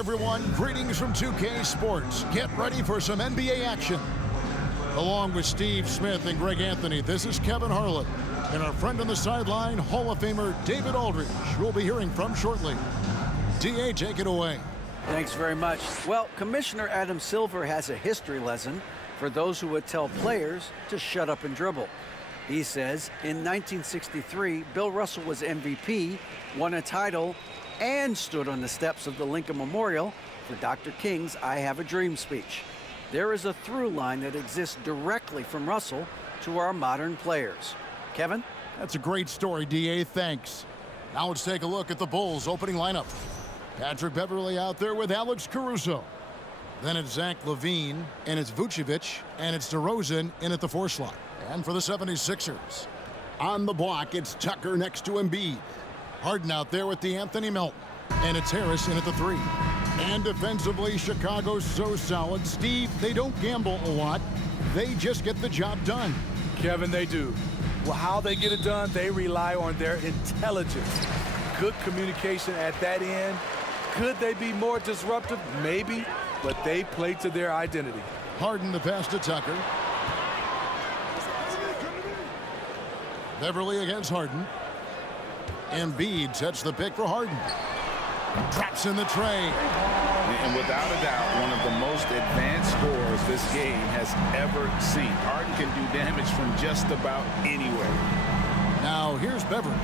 everyone, greetings from 2K Sports. Get ready for some NBA action. Along with Steve Smith and Greg Anthony, this is Kevin Harlan. And our friend on the sideline, Hall of Famer David Aldridge, we'll be hearing from shortly. DA, take it away. Thanks very much. Well, Commissioner Adam Silver has a history lesson for those who would tell players to shut up and dribble. He says in 1963, Bill Russell was MVP, won a title, and stood on the steps of the Lincoln Memorial for Dr. King's I Have a Dream speech. There is a through line that exists directly from Russell to our modern players. Kevin? That's a great story, DA. Thanks. Now let's take a look at the Bulls' opening lineup. Patrick Beverley out there with Alex Caruso. Then it's Zach LaVine, and it's Vucevic, and it's DeRozan in at the 4 slot. And for the 76ers, on the block, it's Tucker next to Embiid. Harden out there with DeAnthony Melton, and it's Harris in at the 3. And defensively, Chicago's so solid. Steve, they don't gamble a lot. They just get the job done. Kevin, they do. Well, how they get it done, they rely on their intelligence. Good communication at that end. Could they be more disruptive? Maybe, but they play to their identity. Harden the pass to Tucker. Beverley against Harden. Embiid sets the pick for Harden. Drops in the tray. And without a doubt, one of the most advanced scorers this game has ever seen. Harden can do damage from just about anywhere. Now here's Beverley.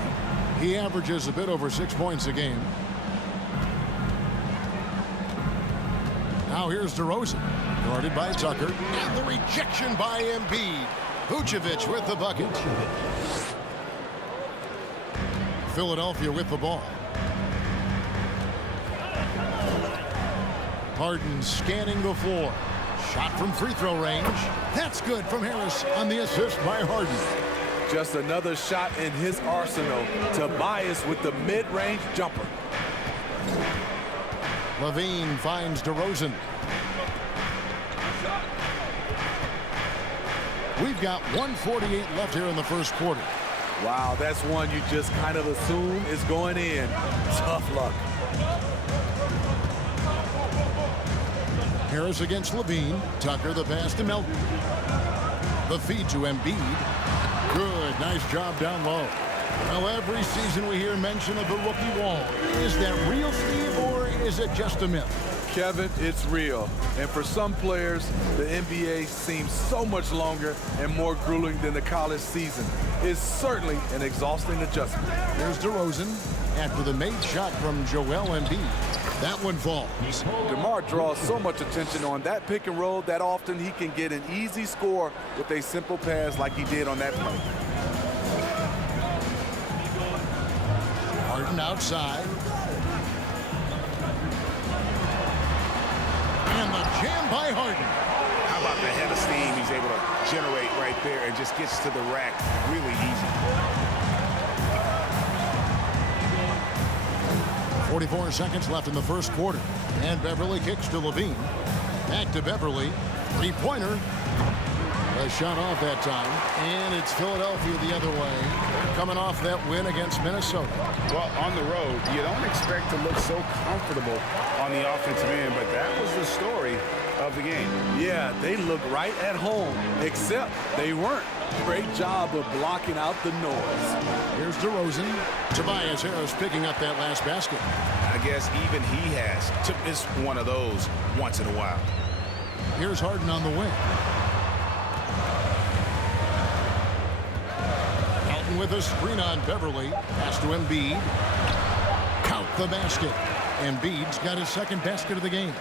He averages a bit over 6 points a game. Now here's DeRozan, guarded by Tucker, and the rejection by Embiid. Vucevic with the bucket. Philadelphia with the ball. Harden scanning the floor. Shot from free throw range. That's good from Harris on the assist by Harden. Just another shot in his arsenal. Tobias with the mid-range jumper. LaVine finds DeRozan. We've got 1:48 left here in the first quarter. Wow, that's one you just kind of assume is going in. Tough luck. Harris against LaVine. Tucker the pass to Melton. The feed to Embiid. Good, nice job down low. Well, every season we hear mention of the rookie wall. Is that real, Steve, or is it just a myth? Kevin, it's real. And for some players, the NBA seems so much longer and more grueling than the college season. It's certainly an exhausting adjustment. There's DeRozan after the made shot from Joel Embiid. That one falls. DeMar draws so much attention on that pick and roll that often he can get an easy score with a simple pass like he did on that play. Harden outside. And the jam by Harden. How about the head of steam he's able to generate right there and just gets to the rack really easy. 44 seconds left in the first quarter. And Beverley kicks to LaVine. Back to Beverley. Three-pointer. A shot off that time. And it's Philadelphia the other way. They're coming off that win against Minnesota. Well, on the road, you don't expect to look so comfortable on the offensive end, but that was the story of the game. Yeah, they look right at home, except they weren't. Great job of blocking out the noise. Here's DeRozan. Tobias Harris picking up that last basket. I guess even he has to miss one of those once in a while. Here's Harden on the wing. Melton with a screen on Beverley. Pass to Embiid. Count the basket. Embiid's got his second basket of the game.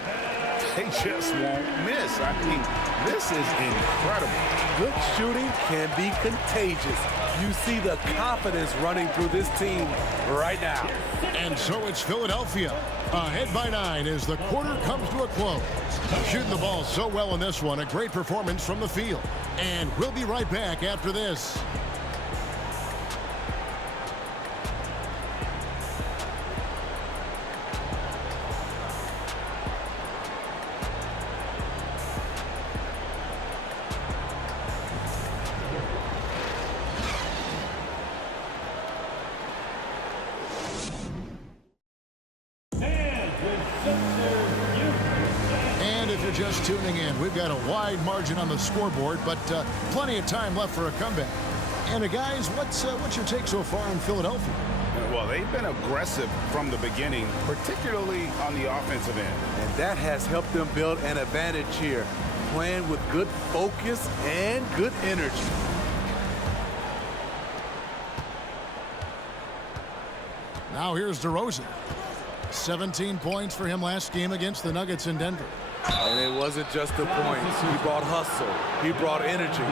They just won't miss. I mean, this is incredible. Good shooting can be contagious. You see the confidence running through this team right now. And so it's Philadelphia ahead by 9 as the quarter comes to a close. Shooting the ball so well in this one. A great performance from the field. And we'll be right back after this. just tuning in, we've got a wide margin on the scoreboard, but plenty of time left for a comeback. And guys, what's your take so far in Philadelphia? Well, they've been aggressive from the beginning, particularly on the offensive end. And that has helped them build an advantage here, playing with good focus and good energy. Now here's DeRozan. 17 points for him last game against the Nuggets in Denver. And it wasn't just the points. He brought hustle, he brought energy,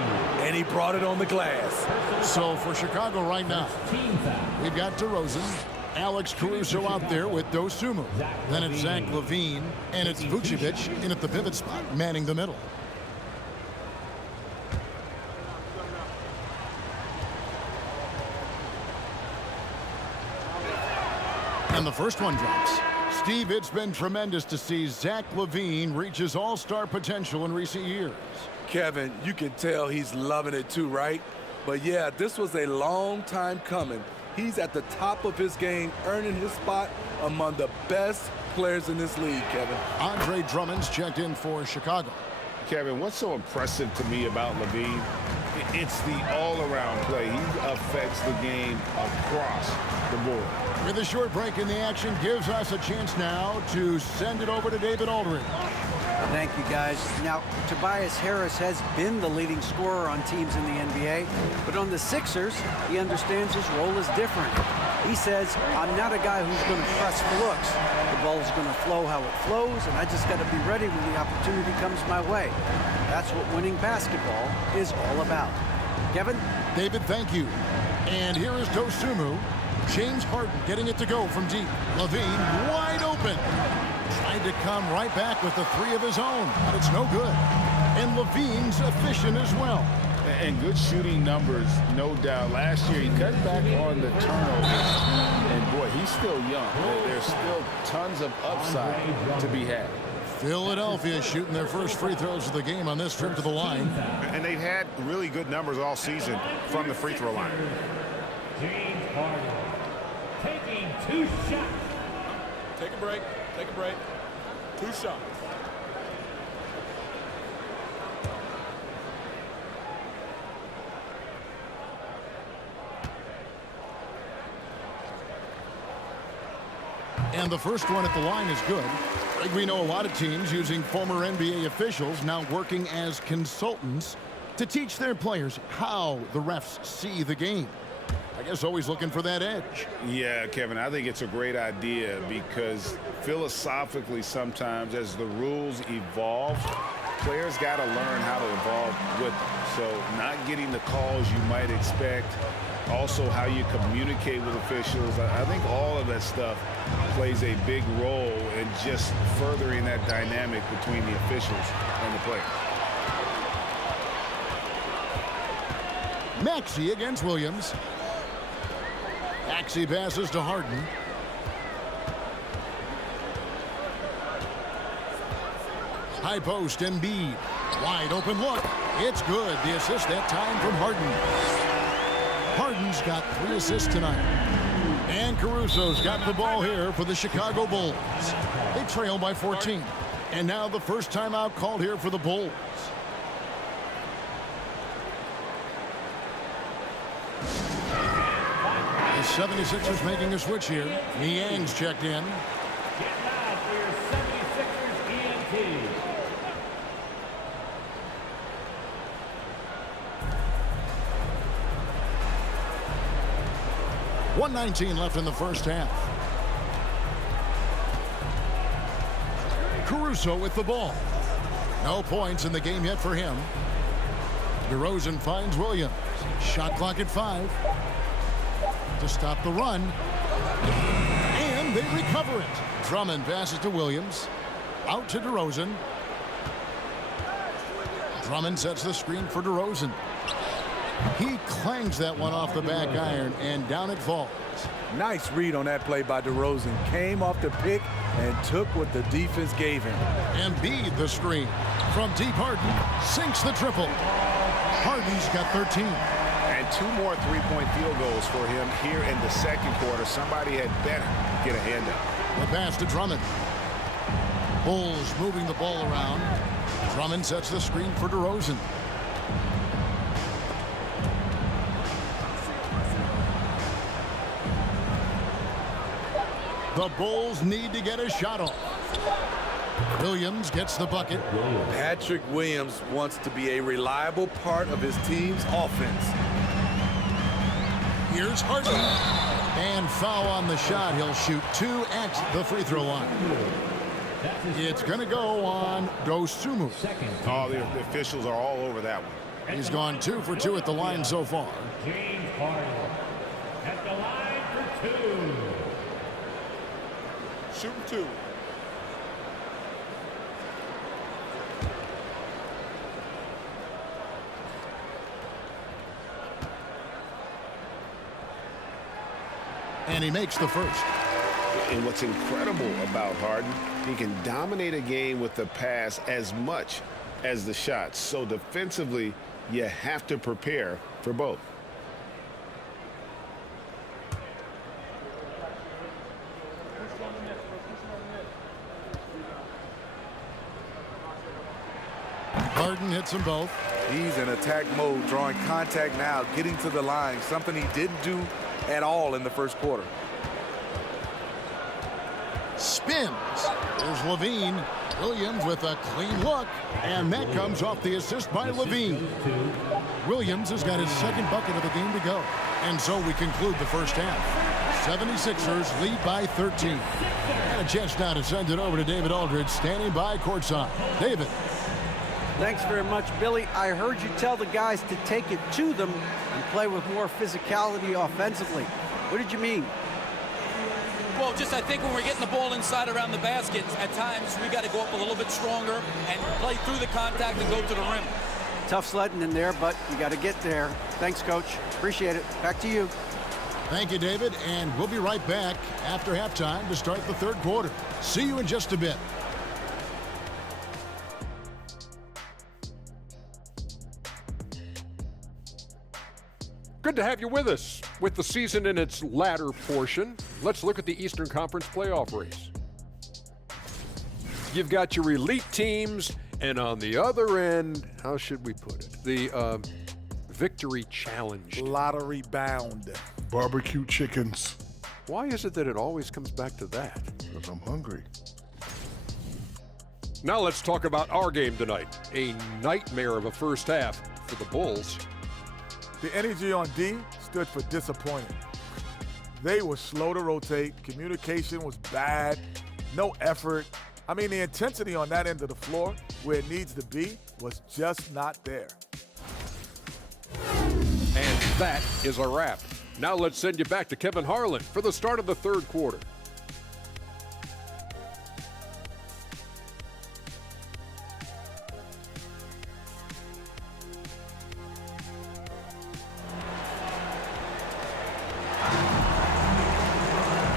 and he brought it on the glass. So for Chicago right now, we've got DeRozan, Alex Caruso out there with Dosunmu. Then it's Zach LaVine, and it's Vucevic in at the pivot spot, manning the middle. And the first one drops. Steve, it's been tremendous to see Zach LaVine reach his all-star potential in recent years. Kevin, you can tell he's loving it too, right? But yeah, this was a long time coming. He's at the top of his game, earning his spot among the best players in this league, Kevin. Andre Drummond's checked in for Chicago. Kevin, what's so impressive to me about LaVine? It's the all-around play. He affects the game across the board. With a short break in the action, gives us a chance now to send it over to David Aldridge. Thank you, guys. Now, Tobias Harris has been the leading scorer on teams in the NBA, but on the Sixers, he understands his role is different. He says, I'm not a guy who's going to press for looks. The ball is going to flow how it flows, and I just got to be ready when the opportunity comes my way. That's what winning basketball is all about. Kevin? David, thank you. And here is Dosunmu. James Harden getting it to go from deep. LaVine wide open. Tried to come right back with the three of his own, but it's no good. And LaVine's efficient as well. And good shooting numbers, no doubt. Last year, he cut back on the turnovers. And, boy, he's still young. There's still tons of upside to be had. Philadelphia shooting their first free throws of the game on this trip to the line. And they've had really good numbers all season from the free throw line. James Harden taking 2 shots. Take a break. Take a break. 2 shots. And the first one at the line is good. We know a lot of teams using former NBA officials now working as consultants to teach their players how the refs see the game. I guess always looking for that edge. Yeah, Kevin, I think it's a great idea because philosophically sometimes as the rules evolve, players got to learn how to evolve with them. So not getting the calls you might expect, also how you communicate with officials. I think all of that stuff plays a big role in just furthering that dynamic between the officials and the players. Maxey against Williams. Maxey passes to Harden. High post, Embiid. Wide open look. It's good. The assist that time from Harden. Harden's got 3 assists tonight. And Caruso's got the ball here for the Chicago Bulls. They trail by 14. And now the first timeout called here for the Bulls. The 76ers making a switch here. Niang's checked in. Get live for your 76ers ENT. .119 left in the first half. Caruso with the ball. No points in the game yet for him. DeRozan finds Williams. Shot clock at 5. To stop the run. And they recover it. Drummond passes to Williams. Out to DeRozan. Drummond sets the screen for DeRozan. He clangs that one off the back iron, and down it falls. Nice read on that play by DeRozan. Came off the pick and took what the defense gave him. Embiid the screen. From deep, Harden sinks the triple. Harden's got 13. And 2 more three-point field goals for him here in the second quarter. Somebody had better get a hand up. The pass to Drummond. Bulls moving the ball around. Drummond sets the screen for DeRozan. The Bulls need to get a shot off. Williams gets the bucket. Patrick Williams wants to be a reliable part of his team's offense. Here's Harden. And foul on the shot. He'll shoot 2 at the free throw line. It's going to go on Dosunmu. Oh, the officials are all over that one. He's gone 2 for 2 at the line so far. James Harden at the line for 2. Shooting 2. And he makes the first. And what's incredible about Harden, he can dominate a game with the pass as much as the shots. So defensively, you have to prepare for both. Harden hits them both. He's in attack mode, drawing contact now, getting to the line, something he didn't do at all in the first quarter. Spins. There's Levine. Williams with a clean look. And that comes off the assist by Levine. Williams has got his second bucket of the game to go. And so we conclude the first half. 76ers lead by 13. And a chance now to send it over to David Aldridge, standing by courtside. David. Thanks very much, Billy. I heard you tell the guys to take it to them and play with more physicality offensively. What did you mean? Well, just I think when we're getting the ball inside around the basket, at times we got to go up a little bit stronger and play through the contact and go to the rim. Tough sledding in there, but you got to get there. Thanks, Coach. Appreciate it. Back to you. Thank you, David. And we'll be right back after halftime to start the third quarter. See you in just a bit. Good to have you with us. With the season in its latter portion, let's look at the Eastern Conference playoff race. You've got your elite teams, and on the other end, how should we put it? The victory challenge. Lottery bound. Barbecue chickens. Why is it that it always comes back to that? Because I'm hungry. Now let's talk about our game tonight. A nightmare of a first half for the Bulls. The energy on D stood for disappointing. They were slow to rotate. Communication was bad. No effort. I mean, the intensity on that end of the floor, where it needs to be, was just not there. And that is a wrap. Now let's send you back to Kevin Harlan for the start of the third quarter.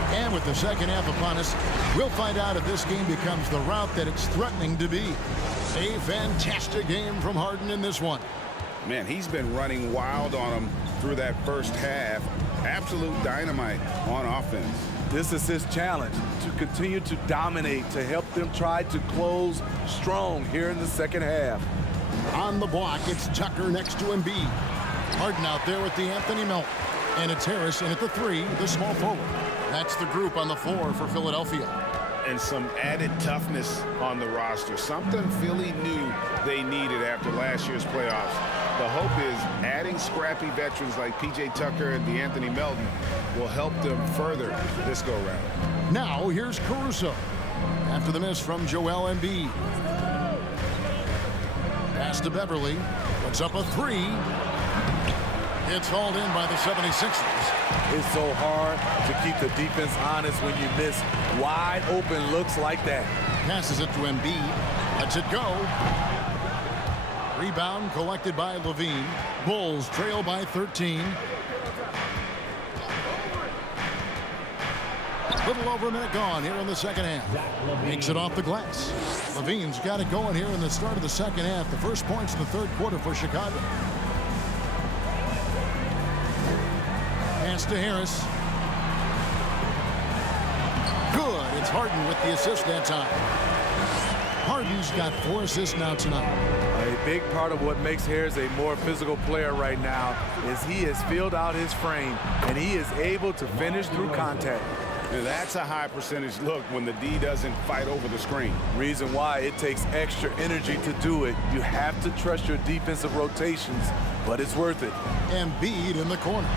And with the second half upon us, we'll find out if this game becomes the route that it's threatening to be. A fantastic game from Harden in this one. Man, he's been running wild on them through that first half. Absolute dynamite on offense. This is his challenge, to continue to dominate, to help them try to close strong here in the second half. On the block, it's Tucker next to Embiid. Harden out there with the Anthony Melton. And it's Harris in at the 3, the small forward. That's the group on the floor for Philadelphia. And some added toughness on the roster. Something Philly knew they needed after last year's playoffs. The hope is adding scrappy veterans like P.J. Tucker and DeAnthony Melton will help them further this go-round. Now here's Caruso. After the miss from Joel Embiid. Pass to Beverly. Puts up a 3. It's hauled in by the 76ers. It's so hard to keep the defense honest when you miss wide open looks like that. Passes it to Embiid. Lets it go. Rebound collected by Levine. Bulls trail by 13. Little over a minute gone here in the second half. Makes it off the glass. Levine's got it going here in the start of the second half. The first points in the third quarter for Chicago. Pass to Harris. Good. It's Harden with the assist that time. Harden's got 4 assists now tonight. A big part of what makes Harris a more physical player right now is he has filled out his frame, and he is able to finish through contact. And that's a high percentage look when the D doesn't fight over the screen. Reason why it takes extra energy to do it. You have to trust your defensive rotations, but it's worth it. Embiid in the corner.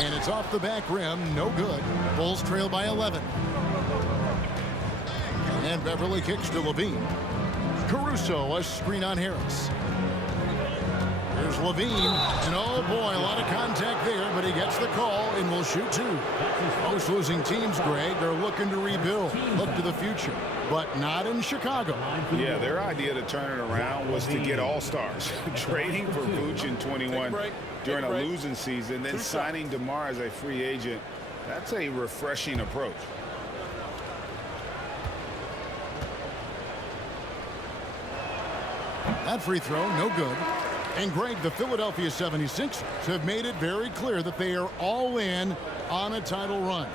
And it's off the back rim, no good. Bulls trail by 11. And Beverly kicks to Levine. Caruso, a screen on Harris. Here's Levine, and oh boy, a lot of contact there, but he gets the call and will shoot 2. Most losing teams, Greg, are looking to rebuild, look to the future, but not in Chicago. Yeah, their idea to turn it around was to get all-stars. Trading for Vooch in 21 during a losing season, then signing DeMar as a free agent. That's a refreshing approach. That free throw, no good. And Greg, the Philadelphia 76ers have made it very clear that they are all in on a title run.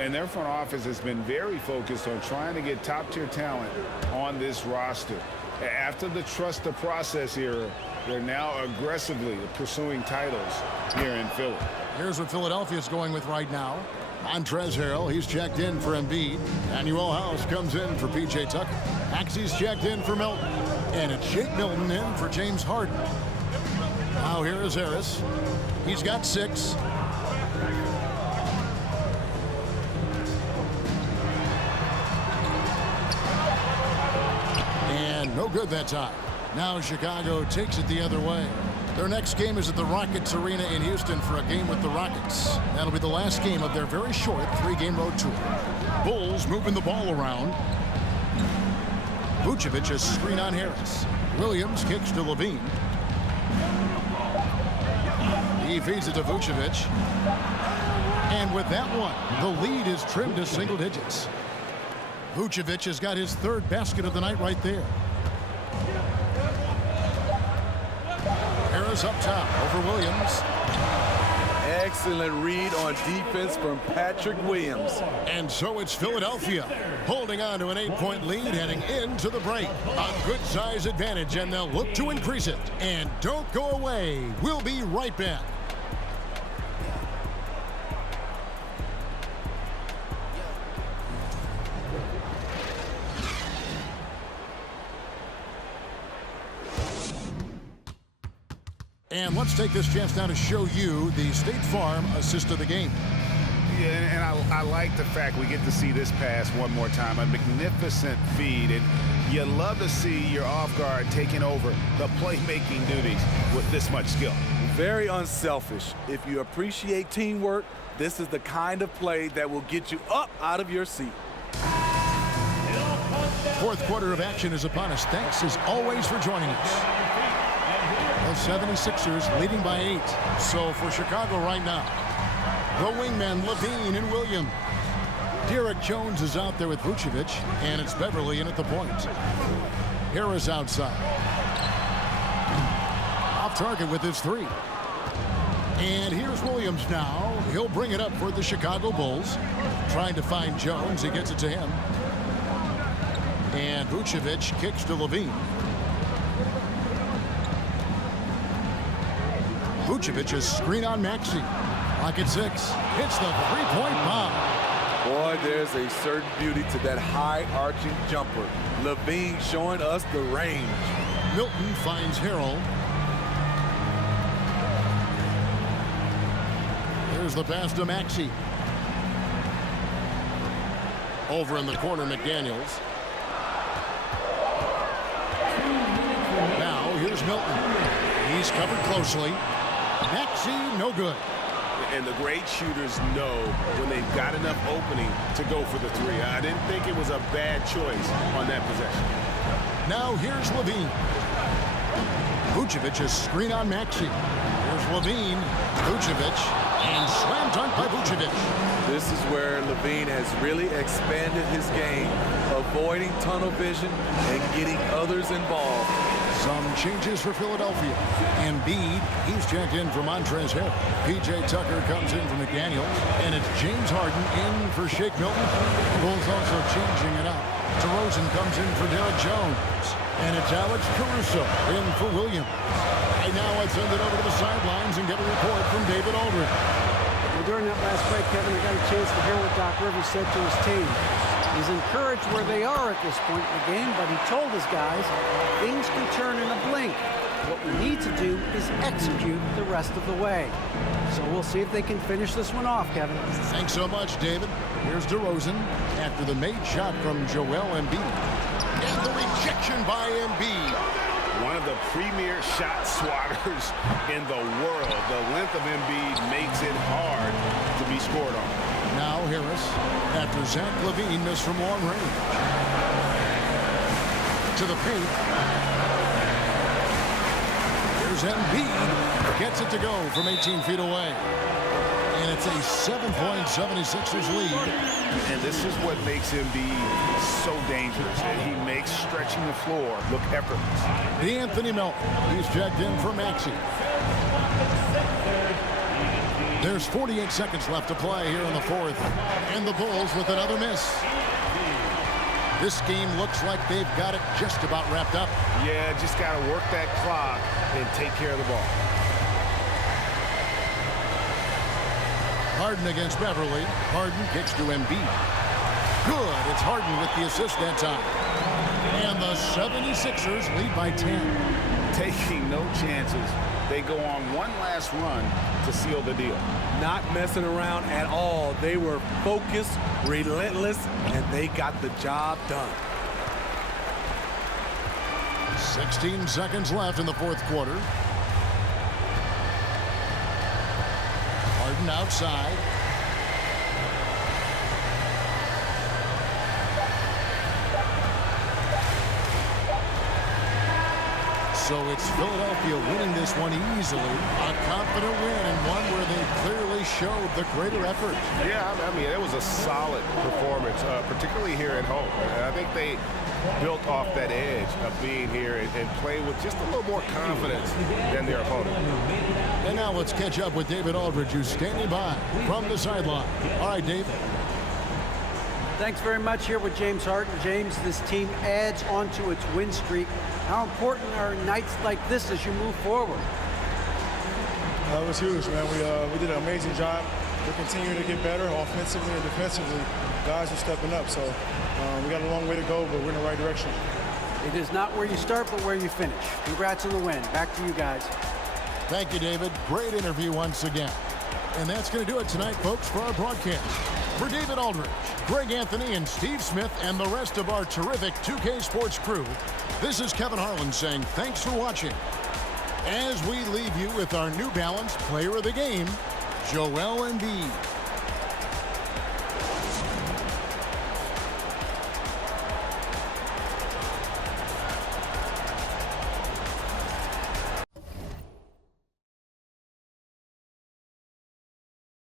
And their front office has been very focused on trying to get top-tier talent on this roster. After the trust the process era, they're now aggressively pursuing titles here in Philly. Here's what Philadelphia's going with right now. Montrezl Harrell, he's checked in for Embiid. Manuel House comes in for P.J. Tucker. Maxey's checked in for Milton. And it's Shake Milton in for James Harden. Now here is Harris. He's got 6. And no good that time. Now Chicago takes it the other way. Their next game is at the Rockets Arena in Houston for a game with the Rockets. That'll be the last game of their very short 3-game road tour. Bulls moving the ball around. Vucevic a screen on Harris. Williams kicks to Levine. He feeds it to Vucevic. And with that one, the lead is trimmed to single digits. Vucevic has got his 3rd basket of the night right there. Harris up top over Williams. Excellent read on defense from Patrick Williams. And so it's Philadelphia holding on to an 8-point lead heading into the break. A good size advantage, and they'll look to increase it. And don't go away. We'll be right back. And let's take this chance now to show you the State Farm assist of the game. Yeah, and I like the fact we get to see this pass one more time. A magnificent feed, and you love to see your off guard taking over the playmaking duties with this much skill. Very unselfish. If you appreciate teamwork, this is the kind of play that will get you up out of your seat. 4th quarter of action is upon us. Thanks as always for joining us. The 76ers leading by 8. So for Chicago right now, the wingmen Levine and Williams. Derek Jones is out there with Vucevic, and it's Beverly in at the point. Harris outside. Off target with his 3. And here's Williams now. He'll bring it up for the Chicago Bulls. Trying to find Jones. He gets it to him. And Vucevic kicks to Levine. Vucevic's screen on Maxey. Rocket 6 hits the 3-point bomb. Boy, there's a certain beauty to that high arching jumper. Levine showing us the range. Milton finds Harrell. There's the pass to Maxey. Over in the corner, McDaniels. Now here's Milton. He's covered closely. Maxey, no good. And the great shooters know when they've got enough opening to go for the 3. I didn't think it was a bad choice on that possession. Now here's Levine. Vucevic's screen on Maxey. Here's Levine, Vucevic, and slam dunk by Vucevic. This is where Levine has really expanded his game, avoiding tunnel vision and getting others involved. Some changes for Philadelphia. Embiid, he's checked in for Montrezl Harrell. P.J. Tucker comes in for McDaniels. And it's James Harden in for Shake Milton. Bulls also changing it up. DeRozan comes in for Derek Jones. And it's Alex Caruso in for Williams. Right now, let's send it over to the sidelines and get a report from David Aldridge. Well, during that last break, Kevin, I got a chance to hear what Doc Rivers said to his team. He's encouraged where they are at this point in the game, but he told his guys things can turn in a blink. What we need to do is execute the rest of the way. So we'll see if they can finish this one off, Kevin. Thanks so much, David. Here's DeRozan after the made shot from Joel Embiid. And the rejection by Embiid. One of the premier shot swatters in the world. The length of Embiid makes it hard to be scored on. Now Harris after Zach LaVine missed from long range. To the paint. Here's Embiid. Gets it to go from 18 feet away. And it's a 7-point 76ers lead. And this is what makes Embiid so dangerous. He makes stretching the floor look effortless. Anthony Melton. He's checked in for Maxey. There's 48 seconds left to play here in the fourth. And the Bulls with another miss. This game looks like they've got it just about wrapped up. Yeah, just got to work that clock and take care of the ball. Harden against Beverly. Harden kicks to Embiid. Good. It's Harden with the assist that time. And the 76ers lead by 10. Taking no chances. They go on one last run to seal the deal. Not messing around at all. They were focused, relentless, and they got the job done. 16 seconds left in the fourth quarter. Harden outside. So it's Philadelphia winning this one easily. A confident win and one where they clearly showed the greater effort. Yeah, I mean, it was a solid performance, particularly here at home. And I think they built off that edge of being here and played with just a little more confidence than their opponent. And now let's catch up with David Aldridge, who's standing by from the sideline. All right, Dave. Thanks very much. Here with James Harden. James, this team adds onto its win streak. How important are nights like this as you move forward? It was huge, man. We did an amazing job. We're continuing to get better offensively and defensively. Guys are stepping up, so we got a long way to go, but we're in the right direction. It is not where you start, but where you finish. Congrats on the win. Back to you guys. Thank you, David. Great interview once again. And that's going to do it tonight, folks, for our broadcast. For David Aldridge, Greg Anthony, and Steve Smith, and the rest of our terrific 2K Sports crew, this is Kevin Harlan saying thanks for watching. As we leave you with our New Balance Player of the Game, Joel Embiid.